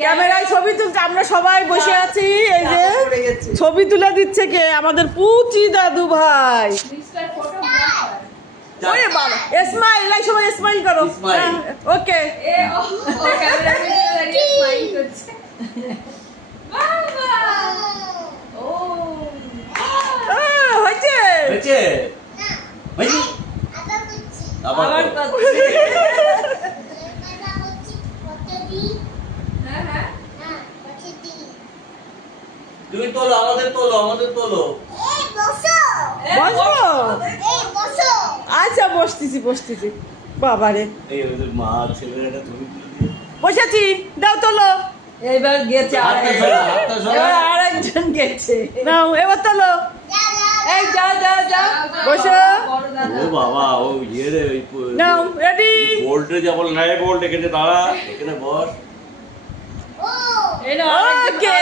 ক্যামেরায় ছবি তুলতে আমরা সবাই বসে আছি। এই যে ছবি তুলে দিচ্ছে কে? আমাদের পুচি দাদু ভাই। ওরে বাবা, স্মাইল, এই সবাই স্মাইল করো। ওকে, হয়েছে হয়েছে আবার তুমি তোলো, আমাদের তোলো, আমাদের তোলো। বসো। আচ্ছা বসতেছি বসতেছি। বাবারে, এই ওদের মা ছেলেটা তুমি তুলে দিয়ে বসেছি, দাও তোলো। এইবার গেছে আরেকজন গেছে। নাও এবার তোলো। এই যা যা যা বসো। ও বাবা, ও ইয়ে রে, ওই নাও রেডি। বোল্টে যেমন নাই, বোল্ট এখানে দাঁড়া, এখানে বস। ওকে,